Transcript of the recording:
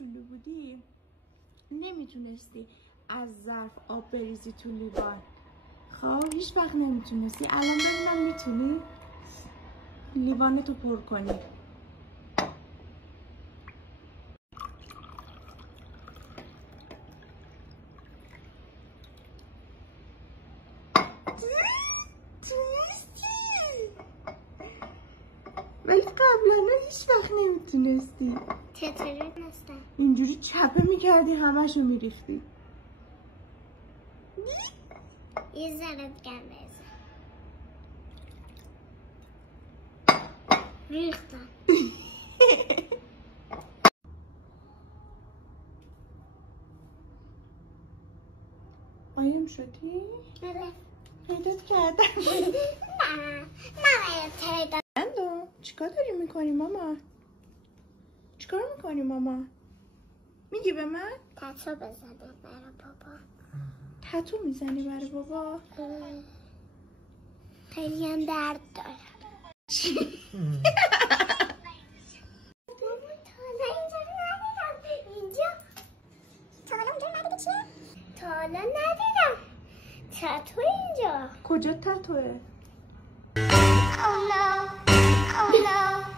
کوچولو بودی نمیتونستی از ظرف آب بریزی تو لیوان. خب هیچ وقت نمیتونستی. الان ببینم میتونی لیوانتو پر کنی. ولی قبلا هیچ وقت نمیتونستی. چطوری نستم؟ اینجوری چپه میکردی همشو میریختی. یه ذره دیگه بزن. ریختم. قایم شدی؟ آره. پیدات کردم. نه پیدا. اندو چیکار داری میکنی ماما؟ چیکار میکنی ماما؟ میگی به من؟ تتو بزنه برای بابا. تتو میزنی برای بابا؟ خیلی هم درد دارم. تا حالا ندیدم. تتو اینجا. کجا تتوه؟ Oh no.